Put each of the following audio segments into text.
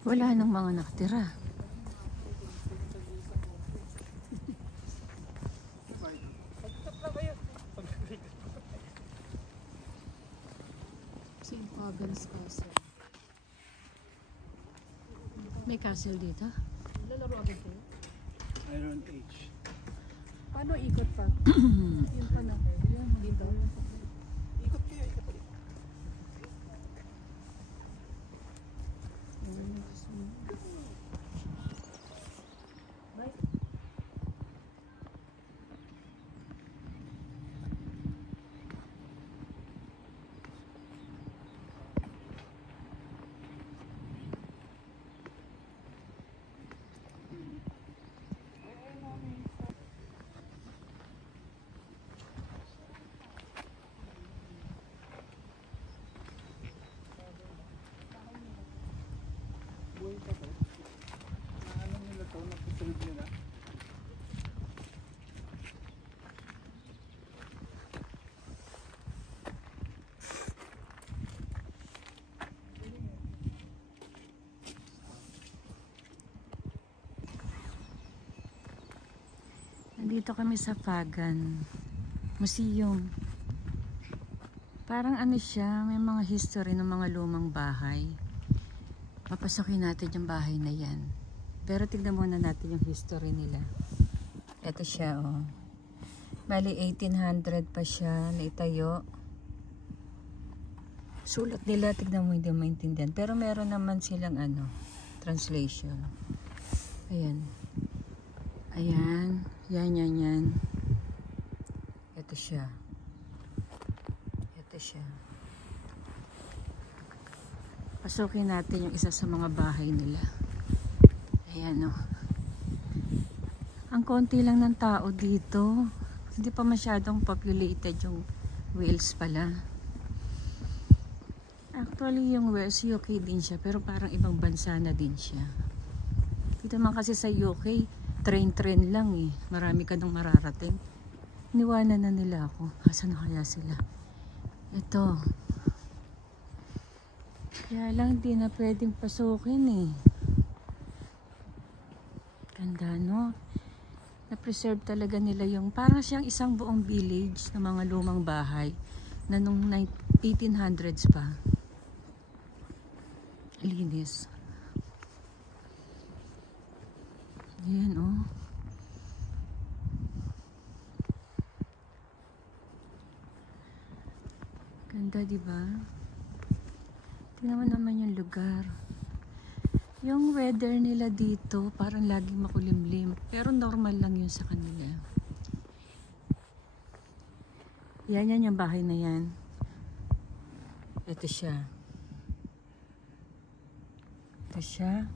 Wala nang mga nakatira. St. Pagan's Castle. May castle dito? Lalaro agad kayo? Iron Age. Paano ikot pa? Yun pa na. Dito. Ikot kayo, ikot ulit. Buhay pa to. Ano nila to? Napisunod nila. Nandito kami sa Fagan Museum. Parang ano siya, may mga history ng mga lumang bahay. Papasokin natin yung bahay na yan. Pero tignan muna natin yung history nila. Ito siya, oh. Bali, 1800 pa siya naitayo. Sulat nila, tignan mo, hindi maintindihan. Pero meron naman silang ano, translation. Ayan. Ayan. Yan. Ito siya. Ito siya. Pasukin natin yung isa sa mga bahay nila. Ayan, oh. Ang konti lang ng tao dito. Hindi pa masyadong populated yung Wales pala. Actually, yung Wales, UK din siya. Pero parang ibang bansa na din siya. Dito naman kasi sa UK, train lang eh. Marami ka nang mararating. Iniwanan na nila ako. Asan na kaya sila? Ito. Kaya lang di na pwedeng pasukin eh. Ganda, no? Na-preserve talaga nila yung parang siyang isang buong village ng mga lumang bahay na nung 1800s pa. Linis. Yan, oh. Ganda, diba? Tingnan mo naman yung lugar. Yung weather nila dito, parang laging makulimlim. Pero normal lang yun sa kanila. Yan yung bahay na yan. Ito siya. Ito siya.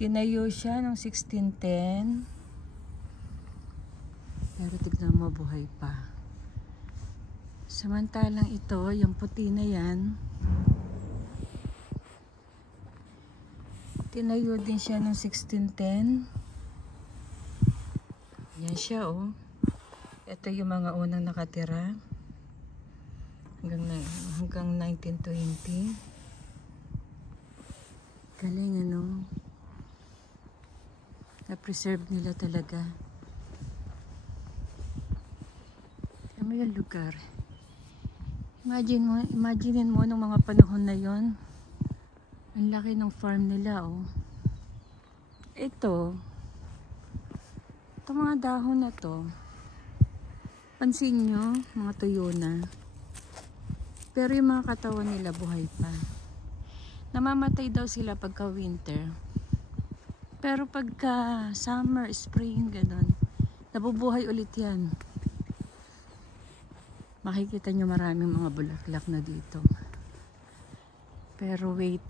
Tinayo siya noong 1610. Pero tignan mo, buhay pa. Samantalang ito, yung puti na yan, tinayo din siya noong 1610. Yan siya, oh. Ito yung mga unang nakatira. Hanggang 1920. Galing, ano? Na-preserve nila talaga. Ano yung lugar? Imaginein mo nung mga panahon na yon. Ang laki ng farm nila, oh. Ito mga dahon na to, pansin nyo, mga tuyo na. Pero yung mga katawan nila buhay pa. Namamatay daw sila pagka winter. Pero pagka summer, spring, ganon, nabubuhay ulit yan. Makikita nyo maraming mga bulaklak na dito. Pero wait,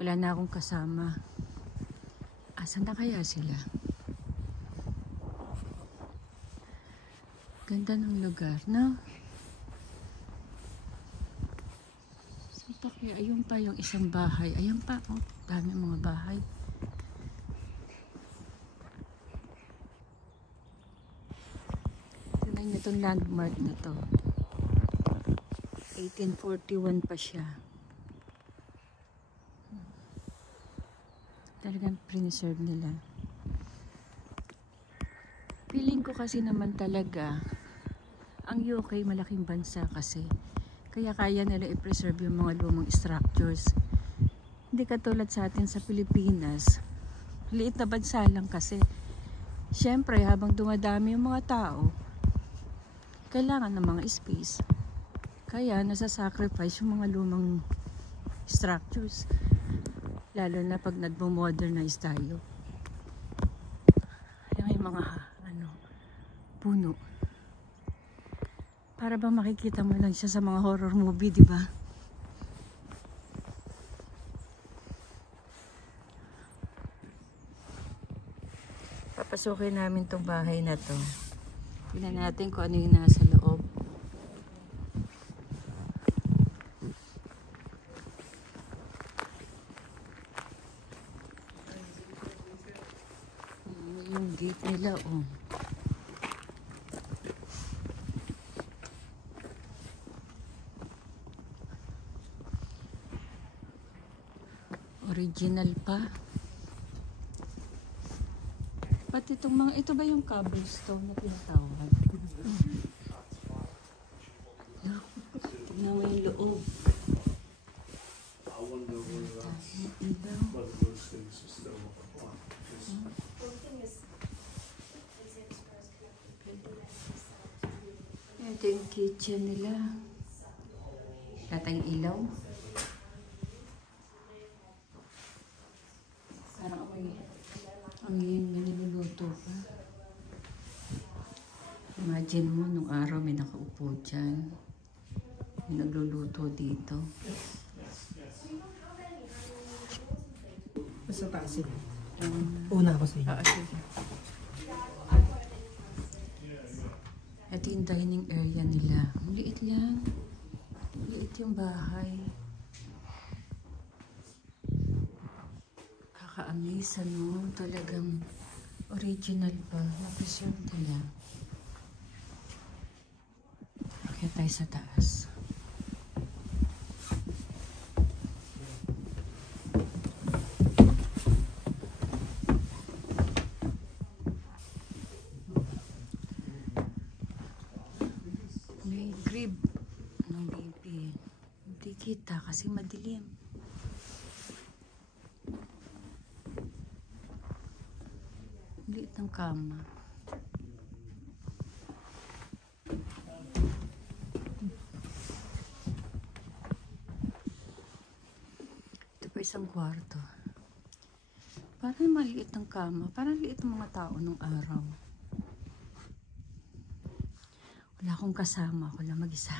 wala na akong kasama. Asan na kaya sila? Ganda ng lugar, no? Saan pa kaya? Ayun pa yung isang bahay. Ayun pa, oh, dami mga bahay. Tingnan niyo itong landmark na to. 1841 pa siya. Talagang preserve nila. Feeling ko kasi naman talaga ang UK malaking bansa kasi. Kaya kaya nila i-preserve yung mga lumang structures. Hindi katulad sa atin sa Pilipinas. Liit na bansa lang kasi. Siyempre, habang dumadami yung mga tao, kailangan ng mga space. Kaya nasa-sacrifice yung mga lumang structures. Lalo na pag nagmo-modernize tayo. May mga puno. Para ba makikita mo lang siya sa mga horror movie, di ba? Papasukin namin tong bahay na to. Tingnan natin kung ano yung nasa loob. Yung gate nila, oh. Original pa. Pati itong mga, ito ba yung cobblestone na tinatawag? Tignan mo yung loob. Ito yung kitchen nila. Katang ilaw. Parang may niluluto pa. Imagine mo nung araw may nakaupo dyan. May nagluluto dito. Sa taas eh. Una ako sa iyo. Sige. Ito yung dining area nila. Ang liit lang. Liit yung bahay. Kaka-amaze, ano? Talagang original pa. Na-preserve nila. Kaya tayo sa taas. May crib ng baby. Hindi kita kasi madilim. Liit ng kama. Ito pa isang kwarto. Parang maliit ng kama. Parang liit ng mga tao nung araw. Wala akong kasama. Ako lang mag-isa.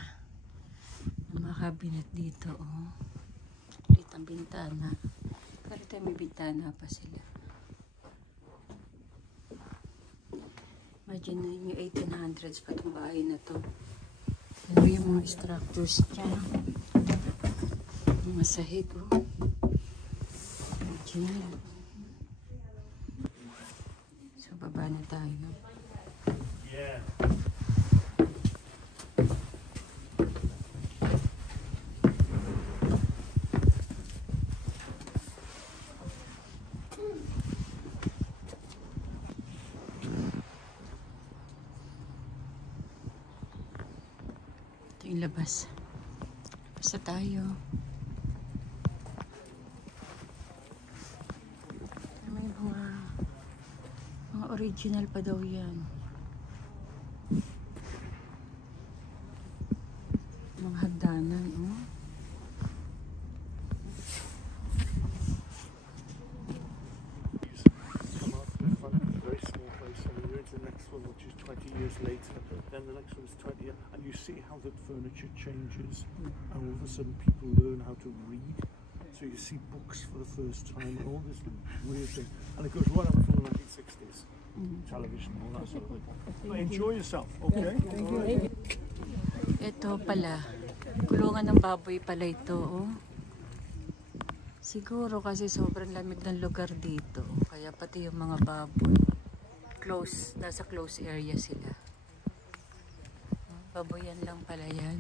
Yung mga cabinet dito, oh. Liit ang bintana. Pero tayo may bintana pa sila. Imagine na yung 1800s pa itong bahay na to. Pero yung mga structures niya. Mga sahig, oh. Imagine na. So, baba na tayo. Yeah. Yung labas. Labas na tayo. May mga original pa daw yan. Mga hagdanan, oh. Come up in front of a very small place, and we're into the next one, which is 20 years later. Then the next one is 20 years, and you see how the furniture changes, and all of a sudden people learn how to read. So you see books for the first time, and all this weird thing, and it goes right up from the 1960s. Television, all that sort of thing. But enjoy yourself, okay? Ito pala. Kulungan ng baboy pala ito, oh. Siguro kasi sobrang lamig ng lugar dito. Kaya pati yung mga baboy. Nasa close area sila. Baboyan lang pala yan.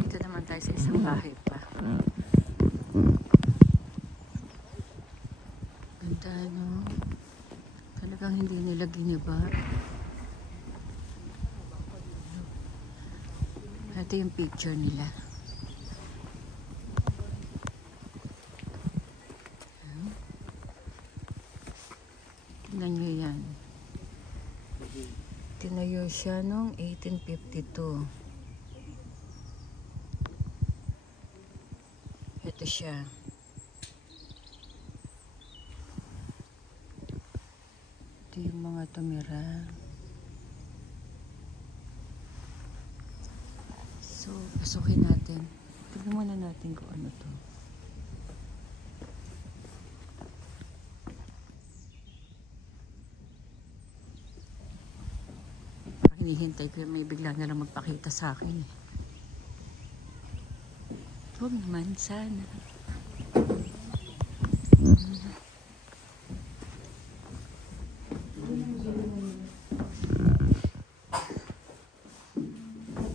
Dito naman tayo sa isang bahay pa. Ganda, no? Talagang hindi nila giniba. Ito yung picture nila. Tingnan nyo yan. Tinayo siya noong 1852. Ito siya. Ito yung mga tumira. So, pasukin natin. Tignan muna natin kung ano to. Parang hinihintay ko yung may bigla na lang magpakita sa akin. Huwag naman, sana.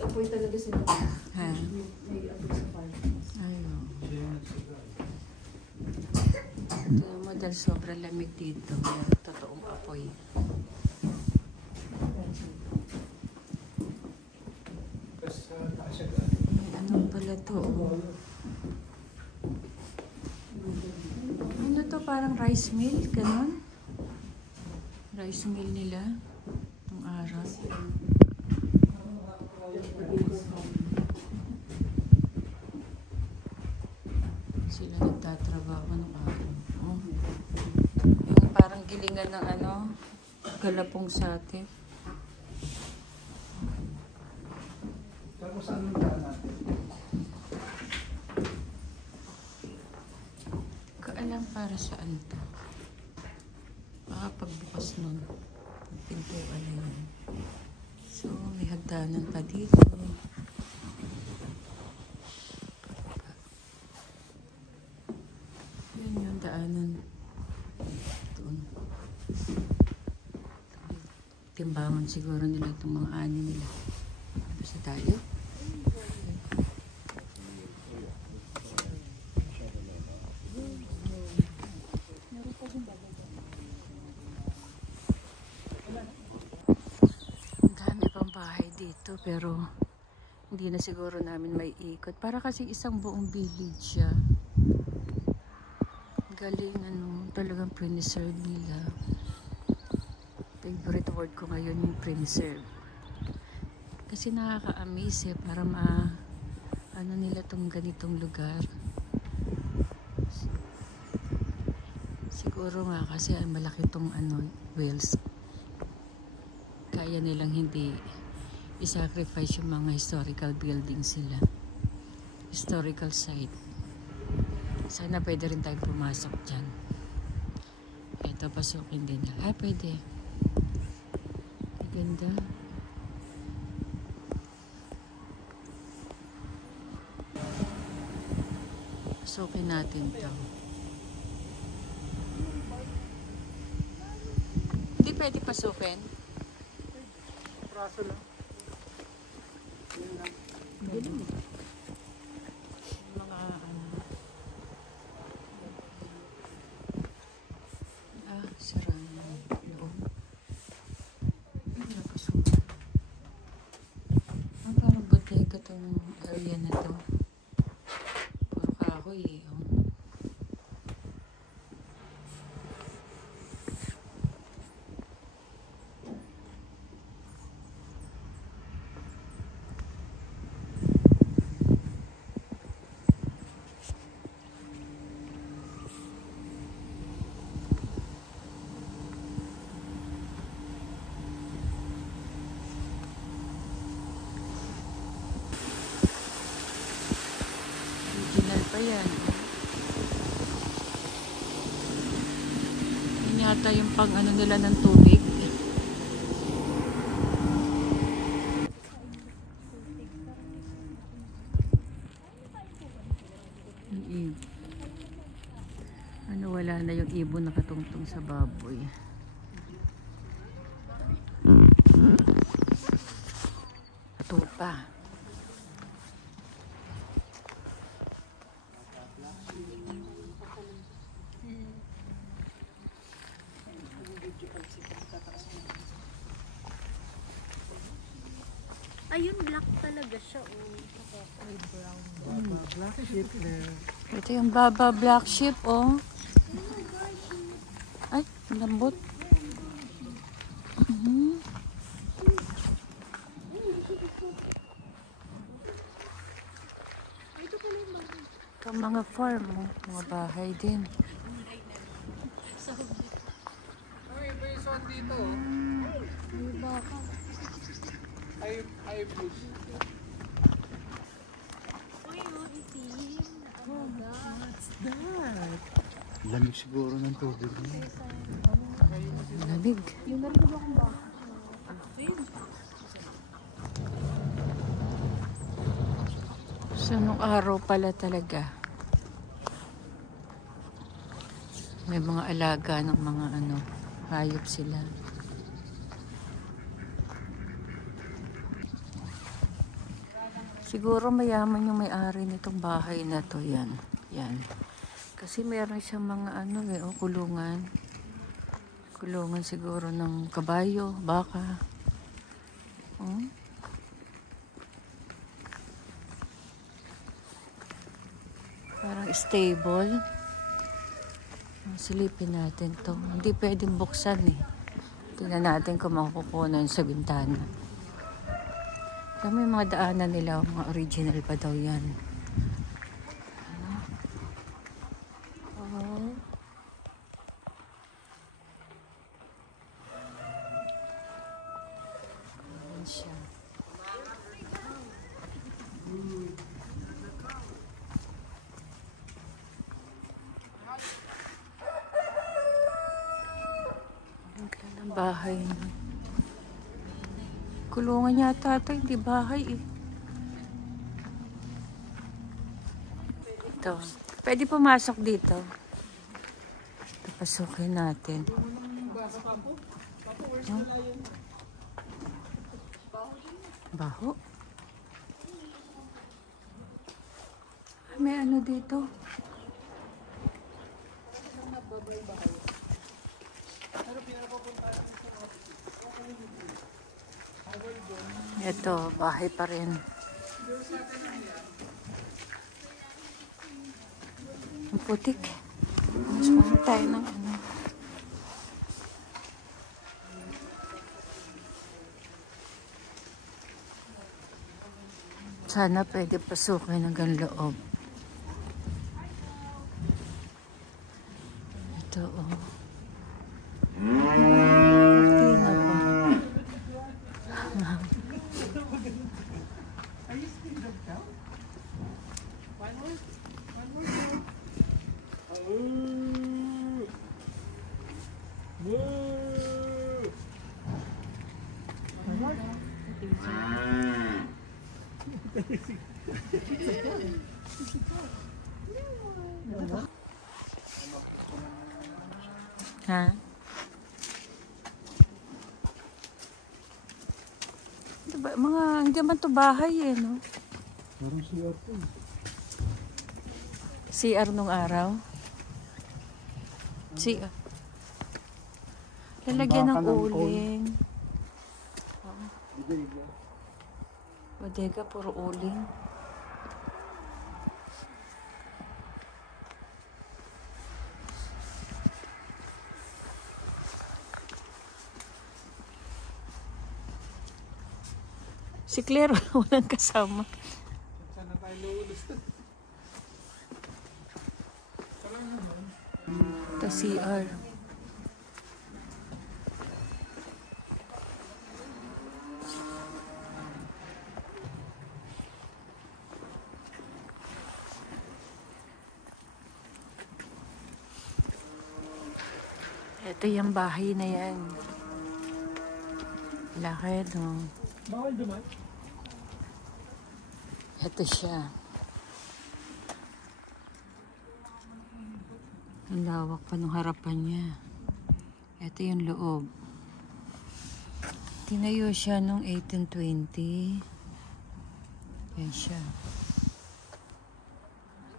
Apoy talaga sila. Ha? May apoy sa farm. Ayun. Ito mo dahil sobrang lamig dito. May totoong apoy. Ano pala to? Ano to? Parang rice mill? Ganon? Rice mill nila. Ang araw. Sila nagtatrabaho ng araw. Oh. Yung parang gilingan ng ano, galapong sate. Tapos anong daan natin? Kaalam para saan to? Baka pagbukas nun, pintuan na yun. So, may hagdanan pa dito. Yan yung daanan. Doon. Timbangan siguro nila itong mga ani nila. Basta tayo. Ang dami pang bahay dito pero hindi na siguro namin may ikot. Para kasi isang buong village siya. Galing ano, talagang preserve nila. Favorite word ko ngayon yung preserve. Kasi nakaka-amaze para ano nila tong ganitong lugar. Siguro nga kasi malaki tong ano, wells. Kaya nilang hindi i-sacrifice yung mga historical buildings sila. Historical site. Sana pwede rin tayong pumasok dyan. Ito, pasukin din na. Ah, pwede. Ganda. Pasukin natin to. Hindi pwede pasukin. Praso lang. Mga ano. Sira na loob. Nakasukan. Parang bodega tong area na to. Puro kahoy eh. Oh. Original pa yan. Yan yata yung pang ano nila ng tubig. Ano Nawala na yung ibon nakatungtong sa baboy. Ito pa. Ayun, black talaga siya. May brown. Black sheep there. Ito yung Baba Black Sheep, oh. Ay, lambot. Ito mga farm, oh. Mga bahay din. Ay, may swan dito. May baka. Ay, bush. Uy, itim. What's that? Lamig siguro ng tubig niya. Lamig. Yung narinig akong baka. So, nung araw pala talaga, may mga alaga ng mga hayop sila. Siguro mayaman yung may-ari nitong bahay na to. Yan. Yan. Kasi meron siyang mga kulungan. Kulungan siguro ng kabayo, baka. Parang stable. Silipin natin to. Hindi pwedeng buksan eh. Tingnan natin kung makukunan sa bintana. Kami mga daanan nila, mga original pa daw yan. Ayan siya. Ang bahay na. Kulungan yata ito, hindi bahay eh. Ito. Pwede pumasok dito. Ito, pasukin natin. Baho. May ano dito? Ito, bahay pa rin. Ang putik. Mas mahal tayo ng Sana pwede pasukin hanggang loob. Ito, oh. Cortina pa. Ha? Diba, hindi man to bahay eh, no? Parang CR po. CR nung araw? CR. Lalagyan ng uling. Bodega, puro uling. Si Claire, walang kasama. Sana tayo luulis. Ito CR. Ito yung bahay na yan. Laki, no? Bawal duman. Ito siya. Ang lawak pa ng harapan niya. Ito yung loob. Tinayo siya noong 1820. Yan siya.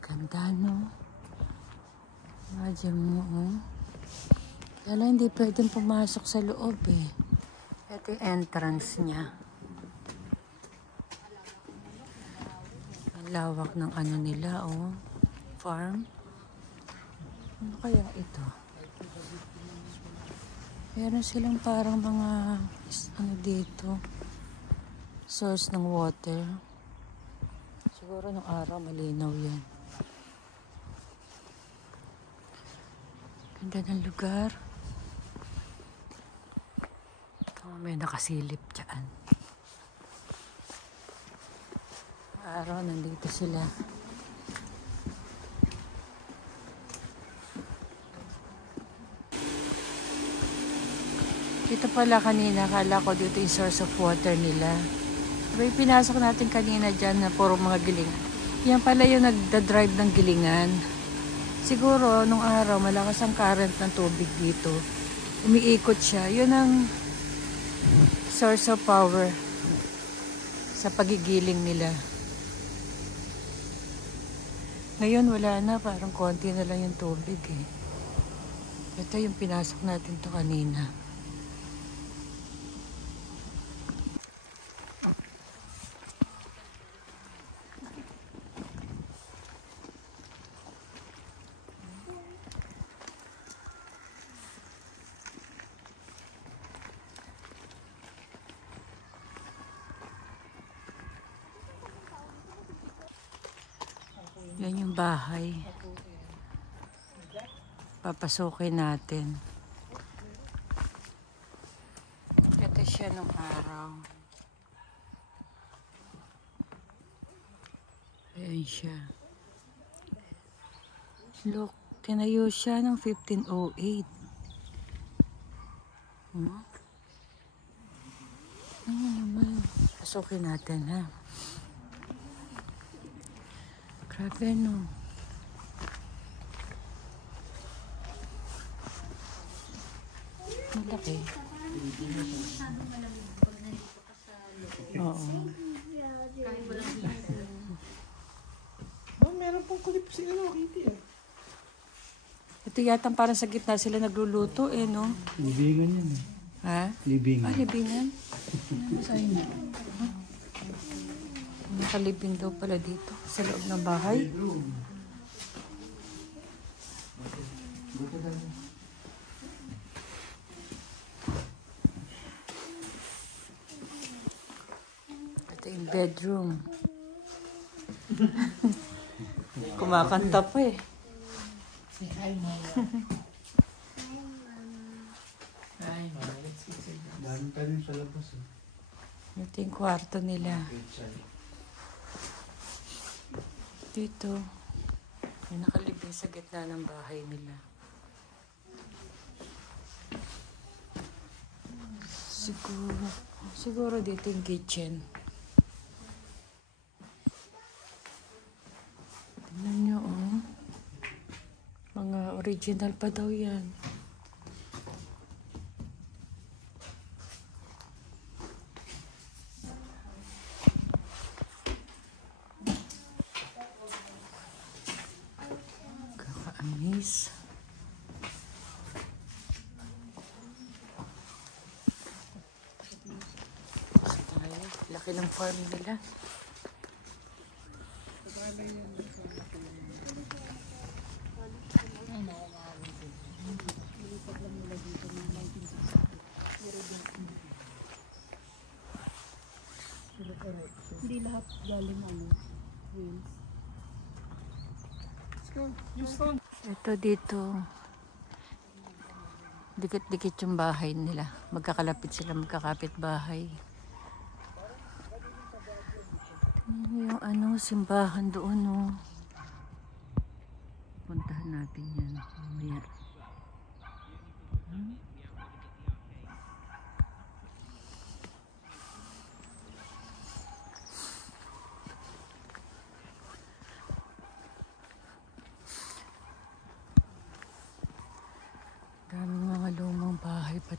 Ganda, no? Imagine mo, oh. Kaya lang hindi pwedeng pumasok sa loob, eh. Ito yung entrance niya. Ang lawak ng ano nila, oh. Farm. Ano kaya ito? Meron silang parang mga ano dito. Source ng water. Siguro nung araw malinaw yan. Ganda ng lugar. Oh, may nakasilip dyan. Araw nandito sila. Ito pala kanina, akala ko dito yung source of water nila. Pero yung pinasok natin kanina dyan na puro mga gilingan. Yan pala yung nagda-drive ng gilingan. Siguro, nung araw, malakas ang current ng tubig dito. Umiikot siya. Yun ang source of power sa pagigiling nila. Ngayon, wala na. Parang konti na lang yung tubig eh. Ito yung pinasok natin to kanina. Yan yung bahay. Papasukin natin. Ito siya nung araw. Ayan siya. Look, tinayo siya ng 1508. Hmm? Ano naman? Pasukin natin, ha? Grabe, no? Malaki. Oo. Oh, meron pong kulip si ano, Kitty eh. Ito yata parang sa gitna sila nagluluto, eh, no? Libingan yan eh. Ha? Libingan. Ah, libingan? Ano sa inyo? Huh? Nakalibing daw pala dito sa loob ng bahay. Ito yung bedroom. Kumakanta pa eh. Hi, Mama. Hi, Mama. Let's see. Dami pa rin sa labas eh. Ito yung kwarto nila. Dito. May nakalibing sa gitna ng bahay nila. Siguro dito yung kitchen. Tingnan nyo, oh. Mga original pa daw yan. Kakaamis. Laki ng farm nila. Hindi lahat galing ano, wheels. Let's go. Use phone. Ito dito. Dikit-dikit yung bahay nila. Magkakalapit sila, magkakapit bahay. Yung ano, simbahan doon, oh. Puntahan natin yan. Mamaya.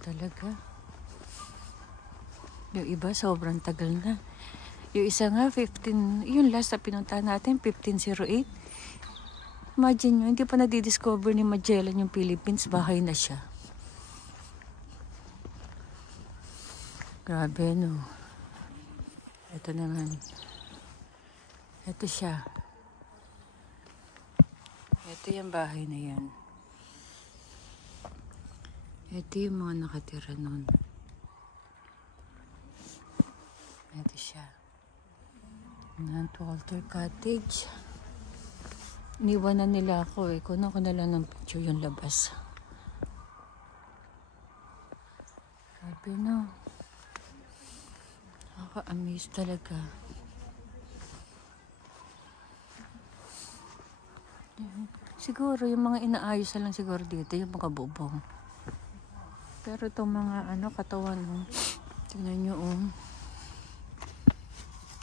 talaga. Yung iba, sobrang tagal na. Yung isa nga, 15, yung last na pinuntahan natin, 1508. Imagine nyo, hindi pa nadidiscover ni Magellan yung Philippines, bahay na siya. Grabe, no? Ito naman. Ito siya. Ito yung bahay na yan. Ito yung mga nakatira nun. Ito siya. Nant Walter Cottage. Iniwanan nila ako eh. Kunan ko na lang ng picture yung labas. Grabe, no? Nakaka-amaze talaga. Siguro yung mga inaayos na lang siguro dito, yung mga bubong. Pero itong mga katawan, tingnan nyo,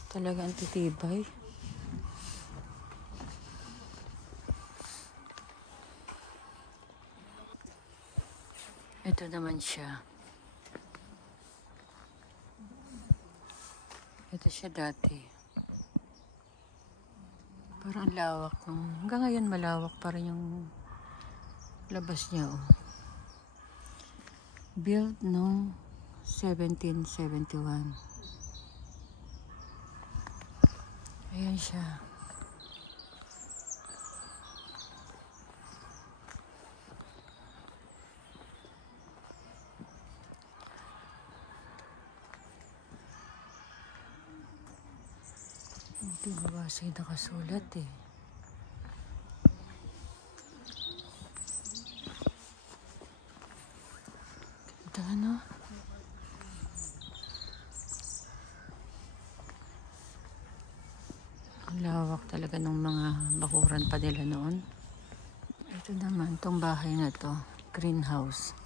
talaga ang titibay. Ito naman siya. Ito siya dati. Parang lawak. Hanggang ngayon malawak pa rin yung labas niya. Built noong 1771. Ayan siya. Hindi mabasa yung nakasulat eh. Ganda, no? Ang lawak talaga ng mga bakuran pa nila noon. Ito naman, tong bahay na to, greenhouse.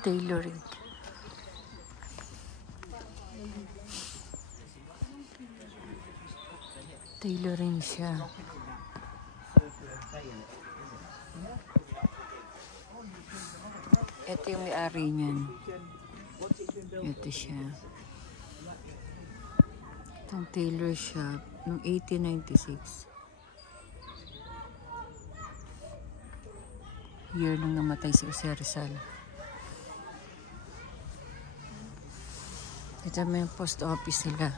Tailoring. Tailoring siya. Ito yung may-ari niyan. Ito siya. Itong tailor shop noong 1896. Year nung namatay si Jose Rizal. Ito may post office sila.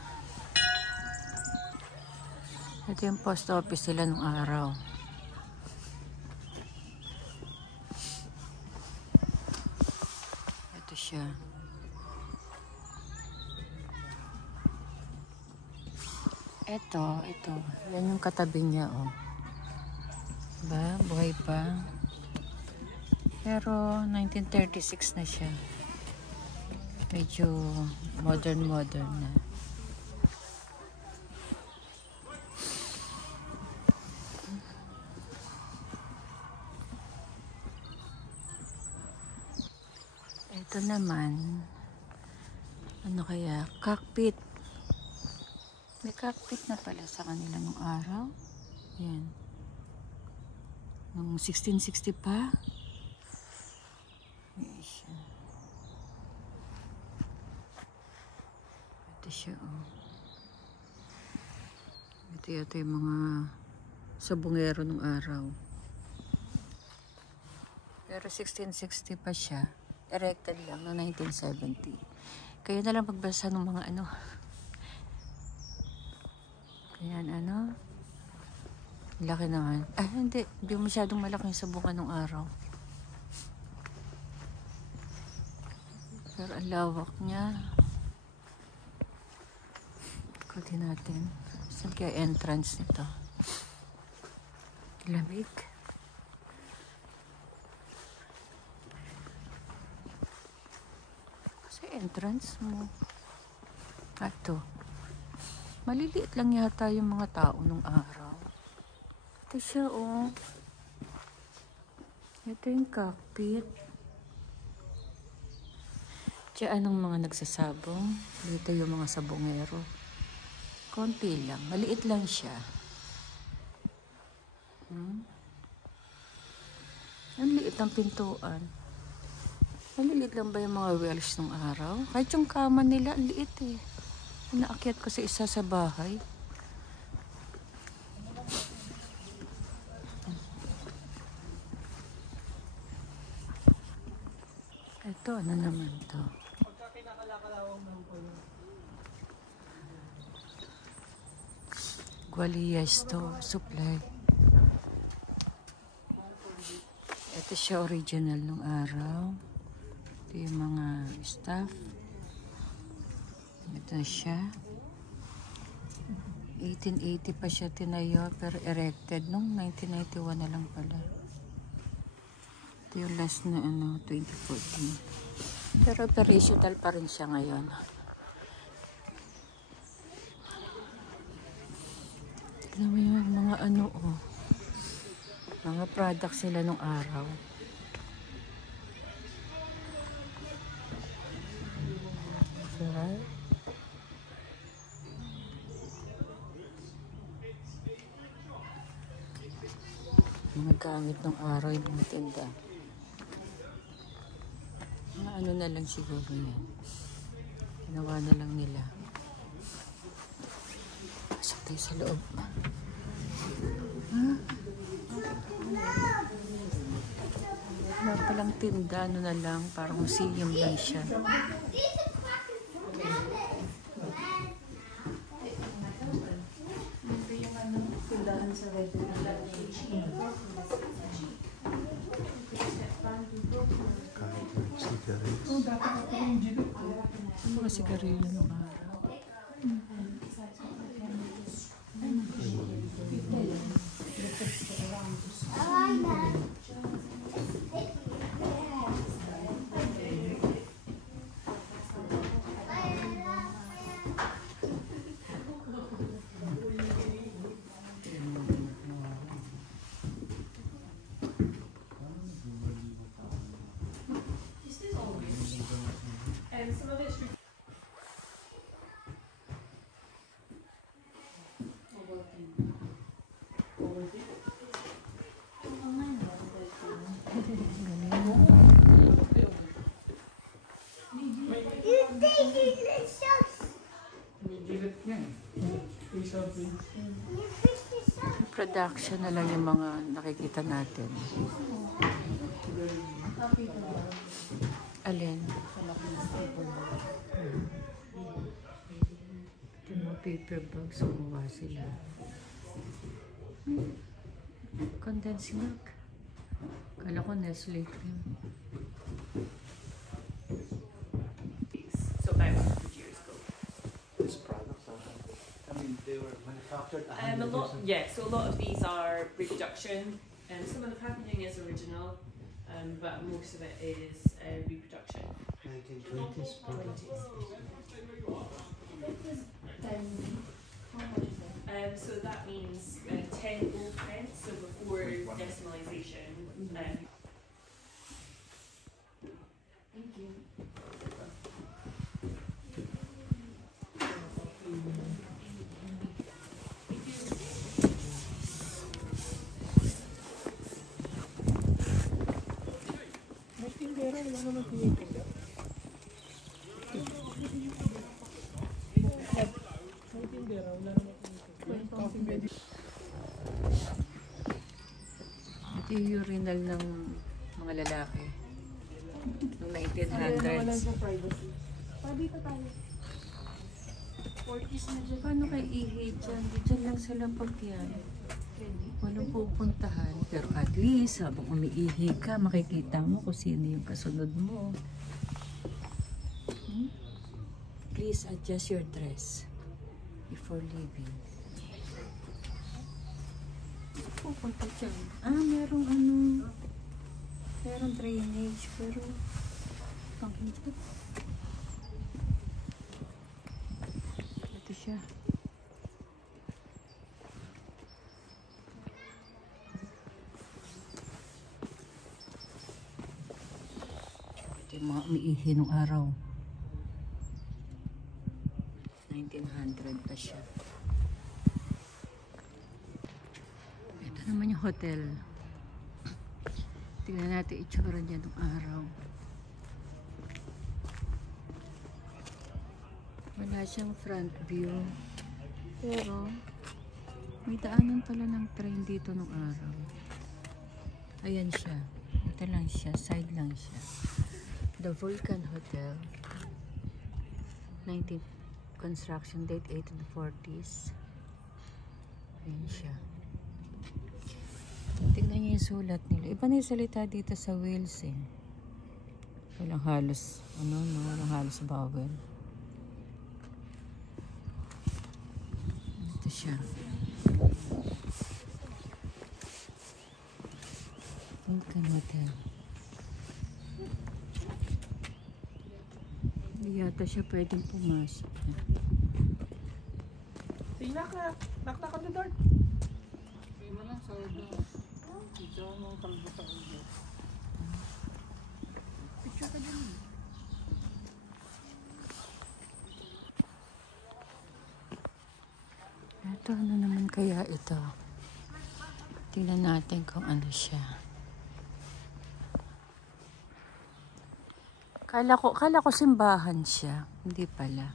Ito yung post office sila nung araw. Ito siya. Ito. Yan yung katabi niya, Diba? Buhay pa. Pero 1936 na siya. Medyo modern na. Ito naman, ano kaya? Cockpit. May cockpit na pala sa kanila nung araw. Yan. Nung 1660 pa. Yan siya. Ito siya, Ito yata yung mga sabungero nung araw. Pero 1660 pa siya. Erected lang no 1970. Kaya na lang magbasa ng mga Ayan, laki naman. Hindi masyadong malaki yung sabungan ng araw. Pero ang lawak niya. Ikutin natin. Saan kaya entrance nito? Lamig. Entrance mo. Ito. Maliliit lang yata yung mga tao nung araw. Ito siya, Ito yung cockpit. Diyan ang mga nagsasabong. Dito yung mga sabongero. Konti lang. Maliit lang siya. Ang liit ang pintuan. Malilit lang ba yung mga wheels nung araw? Kahit yung kama nila, ang liit eh. Naakyat ko sa isa sa bahay. Ito, ano naman to? Gualias to, supply. Ito siya original nung araw. Ito yung mga staff. Ito siya. 1880 pa siya tinayo pero erected nung 1991 na lang pala. Ito yung last na 2014. Pero operational pa rin siya ngayon. Tignan mo yung mga mga products sila nung araw. Diba? Mga gamit ng araw yung mga tinda. Mga na lang siguro yan. Ginawa na lang nila. Pasok tayo sa loob. Wala palang tinda, na lang, parang museum lang siya. Ang mga sigarilyo ng araw. Production na lang yung mga nakikita natin. Alin? Ito mga paper bags, gumawa sila. Condensed milk. Kala ko Nestle cream. So 500 years ago. This product, I mean, they were manufactured. So a lot of these are reproduction, and some of the packaging is original, but most of it is reproduction. 1920s product. So that means 10 gold pence, so before decimalization. Thank you. May tindera, wala naman tinitinda. May tindera, wala naman tinitinda. Coffee bed. Ito yung urinal ng mga lalaki. Noong 1900s. Wala sa privacy. Dito tayo. 40s na dyan. Paano kayo ihi dyan? Diyan lang sila pagyan. Walang pupuntahan. Pero at least, habang umiihi ka, makikita mo kung sino yung kasunod mo. Please adjust your dress before leaving. Pupunta dyan. Merong drainage, pero pang hindi. Ito siya. Ito yung mga umiihi nung araw. 1900 pa siya. Ito naman yung hotel. Tingnan natin itsura niya nung araw. Wala siyang front view. Pero, may daanan pala ng train dito nung araw. Ayan siya. Ito lang siya. Side lang siya. The Vulcan Hotel. 19th construction date 1840s. Ayan siya. Tignan niyo yung sulat nila. Iba na yung salita dito sa Wales eh. Walang halos, walang halos bawal. Ito siya. Vulcan Hotel. Hindi yata siya pwedeng pumasok. Tingnan ka. Knock on the door. Picture ka dyan. Ito, ano naman kaya ito? Tingnan natin kung ano siya. Kala ko simbahan siya. Hindi pala.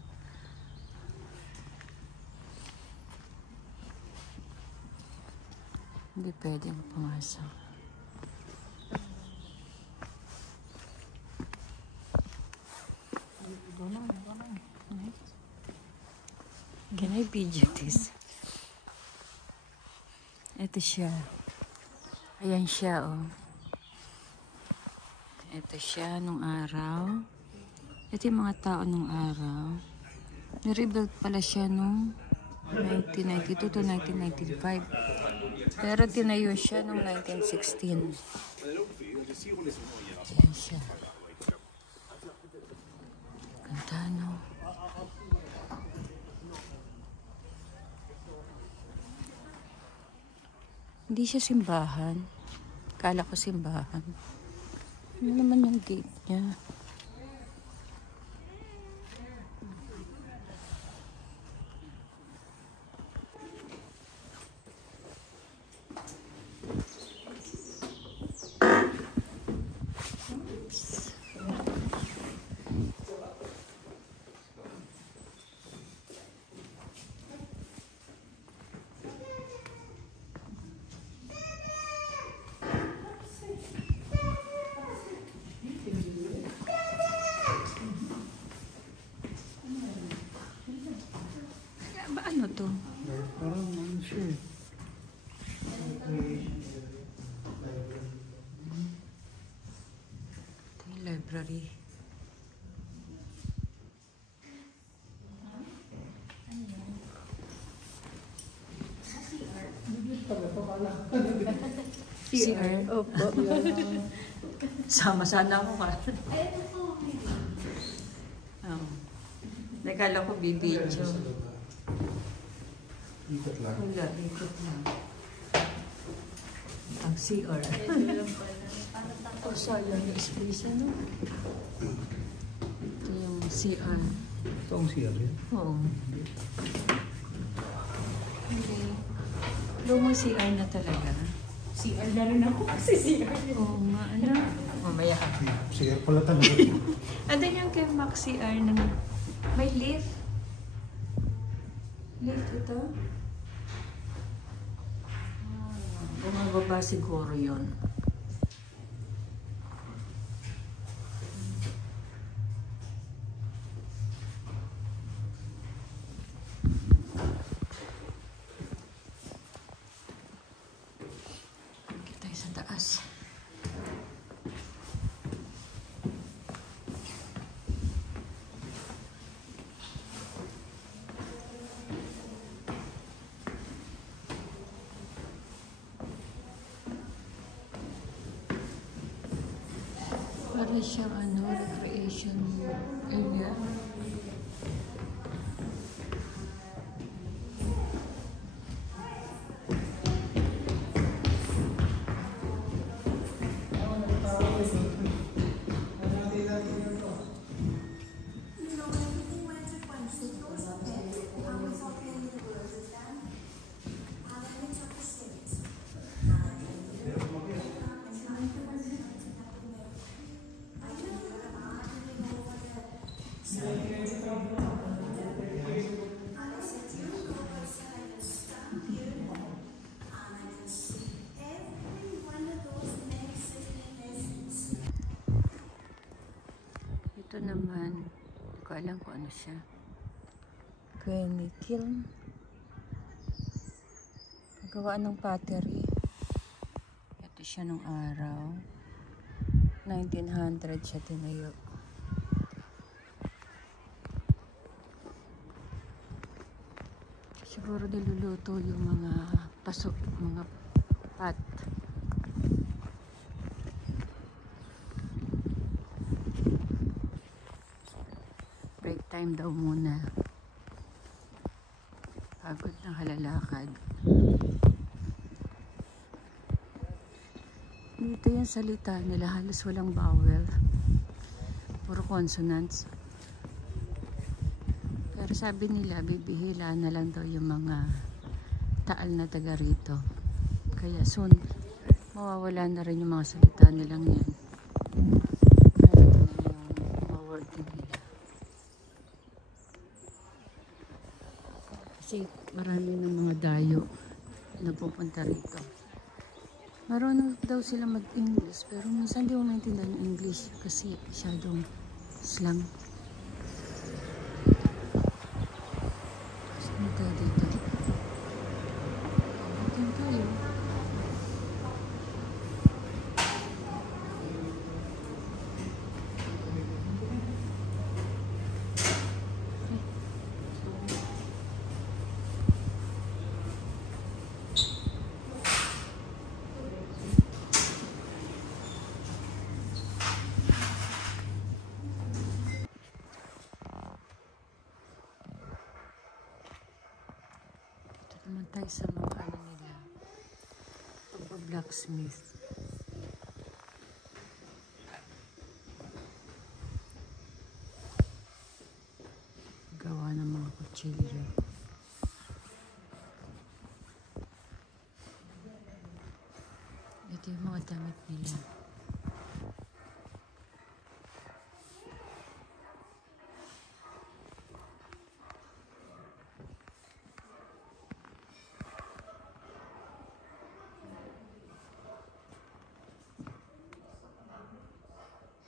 Hindi pwedeng pumasok. Can I video this? Ito siya. Ayan siya, oh. Ito siya nung araw. Ito yung mga tao nung araw. Nirebuild pala siya nung 1992 to 1995. Pero tinayo siya nung 1916. Ayan siya. Ganda, no? Hindi siya simbahan. Kala ko simbahan. Ano naman yung gate niya? Ano to? Parang ano siya eh. Ito yung library. CR? Opo. Sama sana ako ka. Oh. Nakala ko bibidyo. Ikot lang. Wala, ikot lang. Ang CR. Oh, sayang yung space, ano? Ito yung CR. Ito ang siya rin. Oo. Hindi. Lumang CR na talaga. CR na rin ako kasi CR. Oo nga, ano? Mamaya ka. Siya pala talaga. Andun yung kay Max CR na may lift. Lift ito? Bumababa siguro yun. Kita tayo sa taas. Para siyang recreation area. pa alam kung ano siya. Granny kiln. Gawa ng pottery. Ito siya nung araw. 1900 siya tinayo. Siguro niluluto yung mga pasok, mga pot. Break time daw muna. Pagod na kalalakad. Dito yung salita nila, halos walang vowel. Puro consonants. Pero sabi nila, bibihila na lang daw yung mga taal na taga rito. Kaya soon, mawawala na rin yung mga salita nilang yan. Kaya ito na yung mga word nila. Kasi marami ng mga dayo na pupunta rito. Marunong daw sila mag-English, pero minsan di ko maintindihan yung English kasi masyadong slang. Saan tayo dito? Saan tayo? Naman tayo sa mga ano nila, pagpa-blacksmith. Gawa ng mga kutsilyo. Ito yung mga damit nila.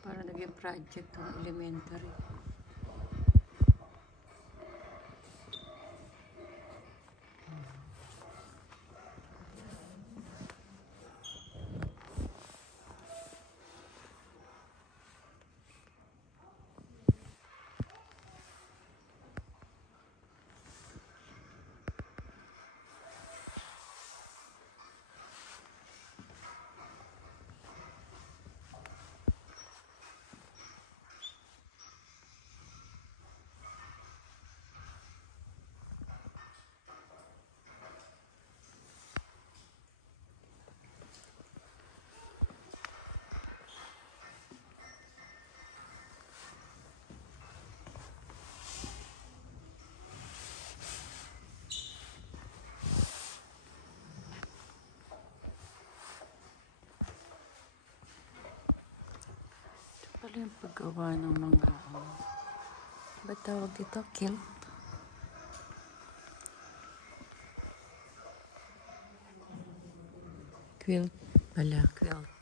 Para naging project ng elementary. Pala yung paggawa ng mga ba tawag dito? Kilt? Quilt pala, quilt.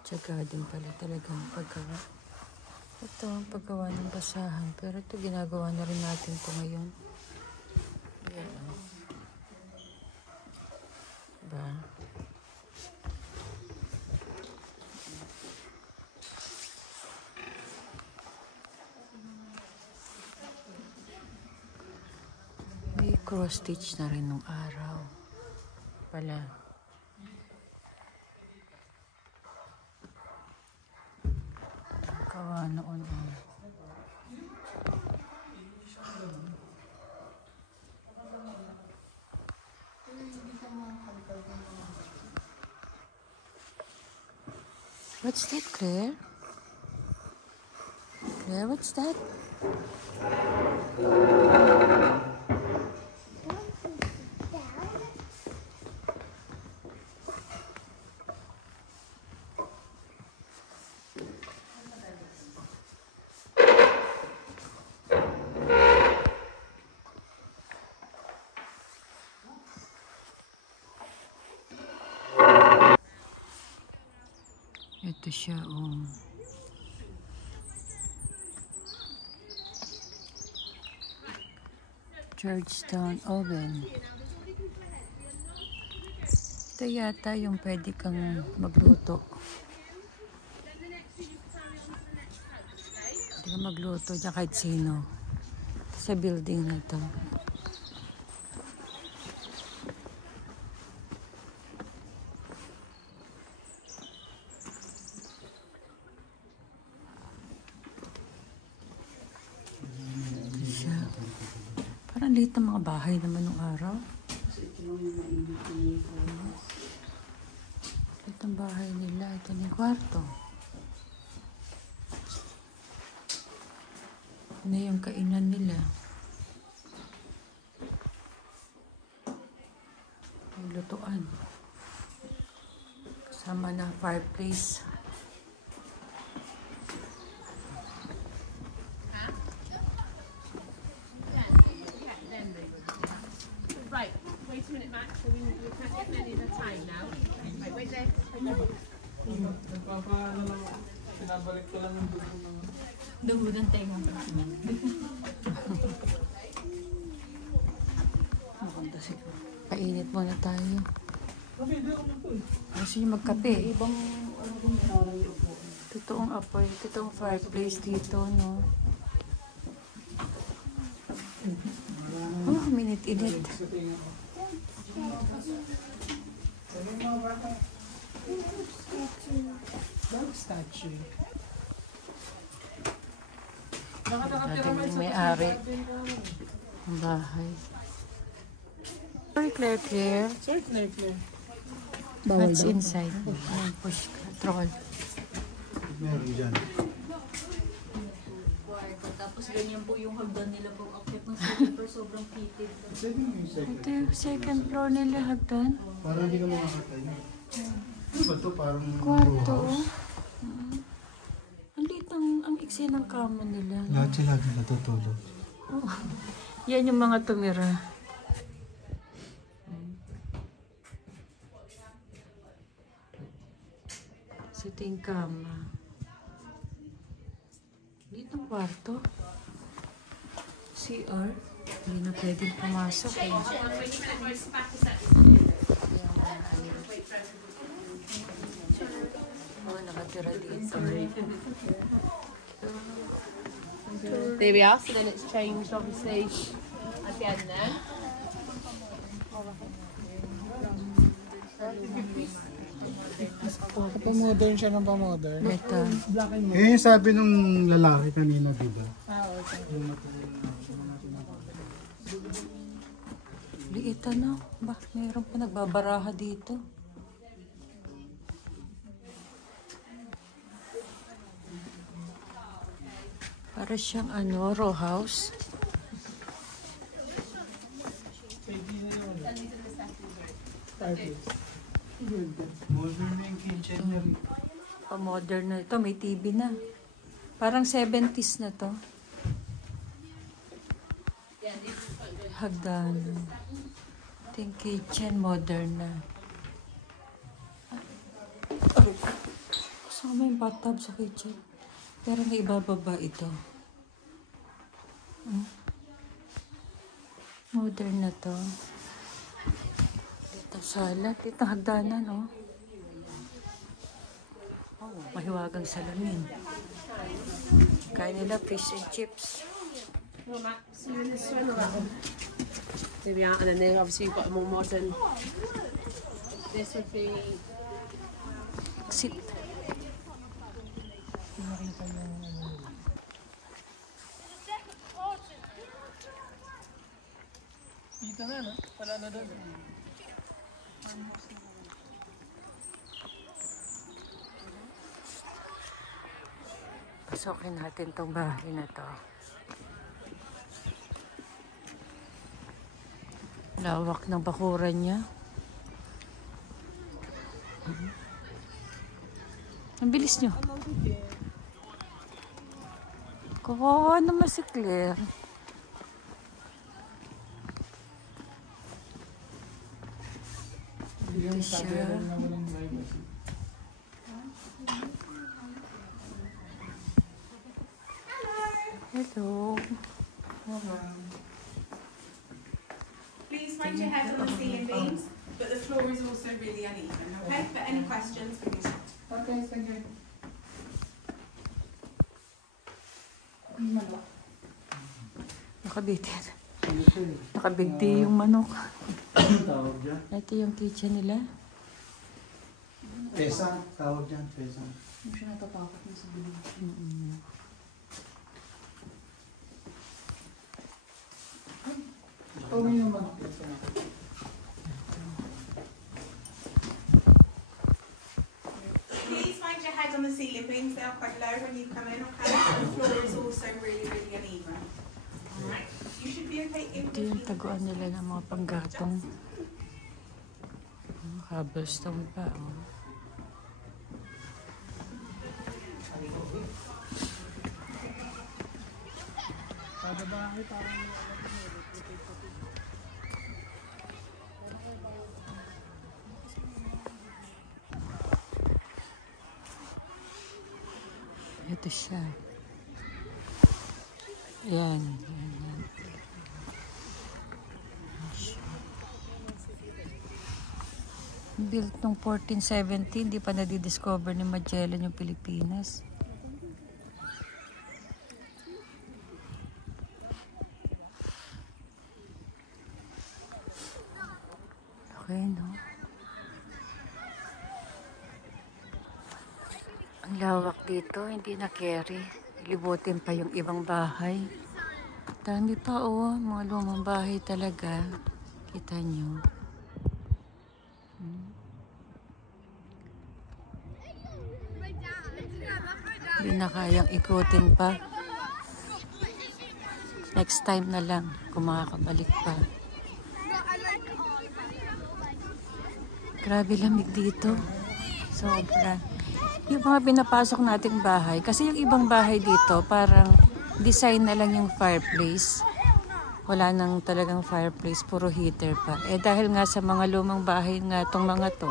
Tsaga din pala talagang paggawa. Ito ang paggawa ng basahan. Pero ito ginagawa na rin natin ito ngayon. Ayan o. Diba? May cross stitch na rin nung araw. Pala. Gawa noon. What's that, Claire? Claire, what's that? Ito siya, oh. Georgetown oven. Ito yata yung pwede kang magluto. Pwede kang magluto dyan kahit sino. Sa building na to. Parang liit ng mga bahay naman nung araw. Liit ang bahay nila. Ito na yung kwarto. Ano yung kainan nila? Yung lutuan. Kasama na fireplace. Right, wait a minute, Max. So we can't get many at a time now. Right, wait there. Pinabalik ko lang yung dugo ng... Dugo ng tenga. Maganda siguro. Painit muna tayo. Gusto niyo magkape? Ibang ano kung parang yung upo. Totoong apoy. Totoong fireplace dito, no? Oh, minit-init. Sa tingin ko. Sabi mo mga bata. Dog statue. Natin yung may-ari ang bahay. Sorry, Claire. Sorry, Claire. What's inside? Ayan, push control. Meron dyan. Tapos ganyan po yung hagdan nila po. Akyat ng silver, sobrang pitid. Sabi mo yung second. Ito yung second floor nila, hagdan. Parang hindi ka makakatay. Ano ba ito? Parang Kwarto. row house? Ang liit ang iksi ng kama nila. Lahat sila natutulog. Oh. Yan yung mga tumira. So ito yung kama. Dito ang kwarto. CR. Hindi na pwedeng pumasok eh. Oh, nakatira dito. There we are. So then it's changed, obviously, again there. Pa-modern siya ng pa-modern. Ito. Eh, sabi nung lalaki kanina, di ba? Liit ano? Ba, mayroon pa nagbabaraha dito. Para siyang ano, row house. Modern na yung kitchen niya. Pa-modern na ito. May TV na. Parang 70s na to. Hagdan. Ito yung kitchen. Modern na. Kasama yung bathtub sa kitchen. Pero may ibababa ito. Modern na to. Dito sala. Dito hagdanan, oh. Oh, mahiwagang salamin. Kain nila fish and chips. Well, Max, you in this one or that one? There we are. And then there, obviously, you've got a more modern. This would be. Sit. Dito na, no? Wala na doon. Pasokin natin tong bahay na to. Lawak ng bakuran niya. Ang bilis nyo. Kawawa naman si Claire. Ito siya. Hello. please find your head on the ceiling beams, but the floor is also really uneven, okay? But any questions, give me a shout. Okay, thank you. Nakabitin. Nakabigti yung manok. Tawag dyan. Ito yung kitchen nila. Pesang. Tawag dyan. Pesang. Hindi siya natatakot na sa bilog. Okay naman. Please find your head on the ceiling beams, they are quite low when you come in, okay? The floor is also really, really uneven. Alright, you should be okay if Ito yung taguan nila ng mga panggatong. Cobblestone pa, oh. Kada bahay parang Ito siya. Yan. Built nung 1470, hindi pa nadidiscover ni Magellan yung Pilipinas. Okay, no? Ang lawak dito, hindi na carry. Libutin pa yung ibang bahay. Dami pa, oh. Mga lumang bahay talaga. Kita nyo. Hindi na kayang ikutin pa. Next time na lang kung makakabalik pa. Grabe lamig dito. Sobra. Yung mga pinapasok nating bahay, kasi yung ibang bahay dito, parang design na lang yung fireplace. Wala nang talagang fireplace, puro heater pa. Eh dahil nga sa mga lumang bahay nga itong mga to,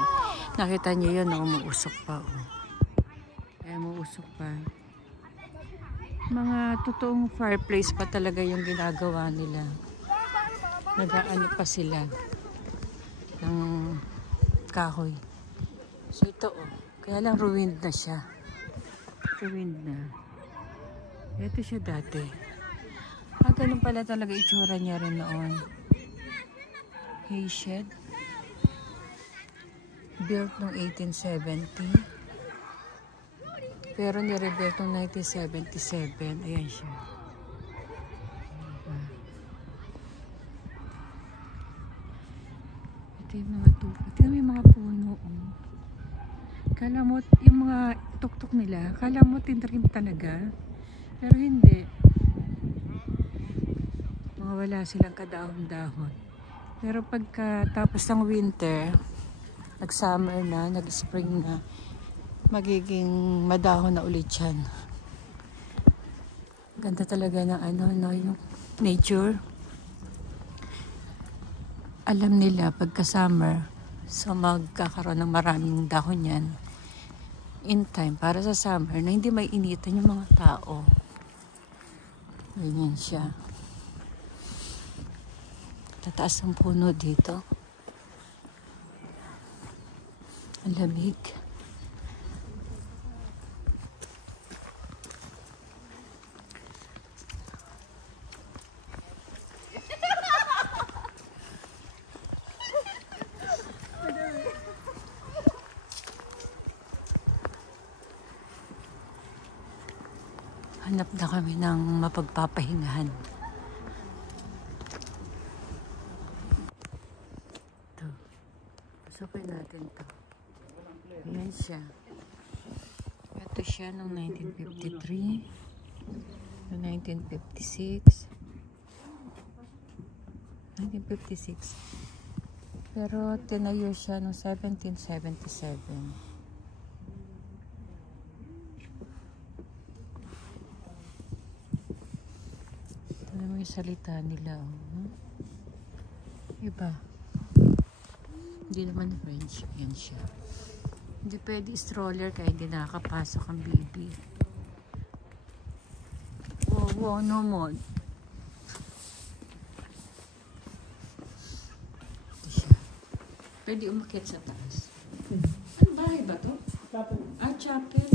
nakita nyo yun, umuusok pa. Oh. Umuusok pa. Mga totoong fireplace pa talaga yung ginagawa nila. Nag-aano pa sila ng kahoy. So ito, oh. Kaya lang ruined na siya. Ruined na. Ito siya dati. Ganun pala talaga itsura niya rin noon. Hay shed. Built noong 1870. Pero nirebuilt noong 1977. Ayan siya. Ito yung mga tupa. Ito yung mga puno. Kala mo, yung mga tuktok nila, kala mo tinrim talaga. Pero hindi. Mga wala silang kadahon-dahon. Pero pagka tapos ng winter, nag-summer na, nag-spring na, magiging madahon na ulit yan. Ganda talaga ng ano, no, yung nature. Alam nila pagka summer, so magkakaroon ng maraming dahon yan. In time, para sa summer, na hindi may initan yung mga tao. Ganyan siya. Tataas ang puno dito. Ang lamig. Hanap na kami ng mapagpapahingahan. Ito. Pasukin natin to. Ayan siya. Ito siya noong 1953. Noong 1956. 1956. Pero tinayo siya noong 1777. Yung salita nila, oh. Iba. Hindi naman French. Yan siya. Hindi pwede stroller kaya hindi nakakapasok ang baby. Wow, no mod. Pwede umakyat sa taas. Ano bahay ba to? Tapos, Chapel.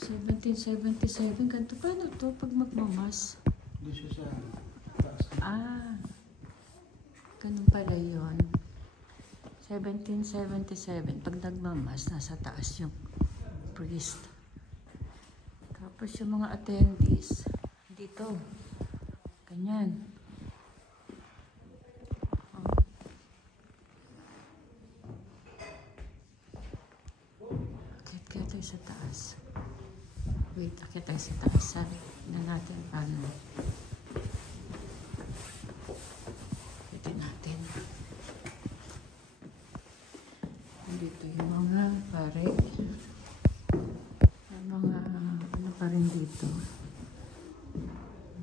1777. Ganito. Paano to pag magmamas? doon siya sa taas. Ganun pala yun. 1777. Pag nagmamas, nasa taas yung priest. Tapos yung mga attendees, dito. Ganyan. Akit tayo sa taas. Wait, akit tayo sa taas. Sabi na natin paano. Pwede natin. Dito yung mga pare. Yung mga ano pa rin dito.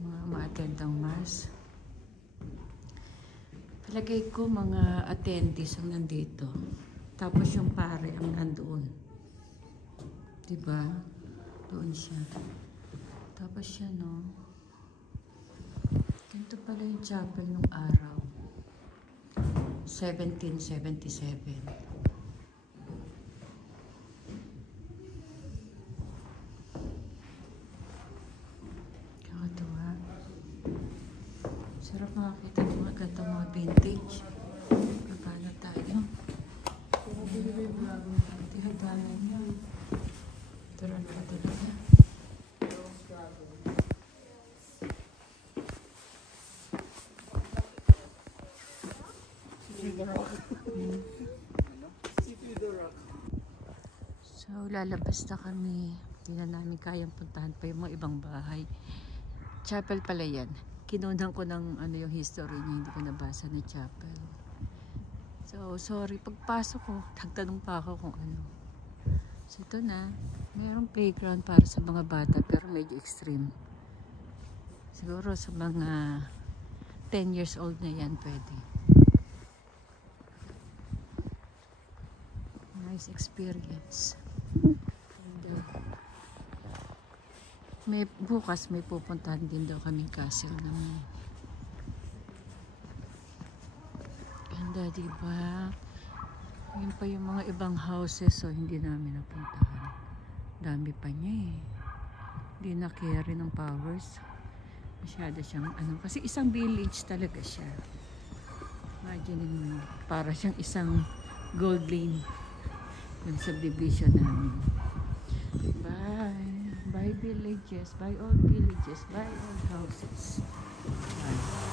Mga ma-attend ang mass. Palagay ko mga attendees ang nandito. Tapos yung pare ang nandoon. Diba? Doon siya. Tapos siya, no? Ganito pala yung chapel nung araw. 1777. Kakatawa. Sarap makakita ng mga gantong mga vintage. Paano tayo? Tihadanan niya. Turan ka talaga. So, lalabas na kami. Hindi na namin kayang puntahan pa yung mga ibang bahay. Chapel pala yan. Kinunan ko ng ano yung history niya. Hindi ko nabasa na chapel. So, sorry. Pagpasok ko, nagtanong pa ako kung ano. So, ito na. Mayroong playground para sa mga bata pero medyo extreme. Siguro sa mga 10 years old na yan pwede. Nice experience. And, bukas may pupuntahan din daw kaming castle naman. Ganda, diba? Yun pa yung mga ibang houses so hindi namin napuntahan. Dami pa niya eh. Hindi na-carry ng powers. Masyado siyang ano. Kasi isang village talaga siya. Imagine mo. Para siyang isang gold lane. Yung subdivision namin. Bye. Bye villages. Bye all villages. Bye all houses. Bye.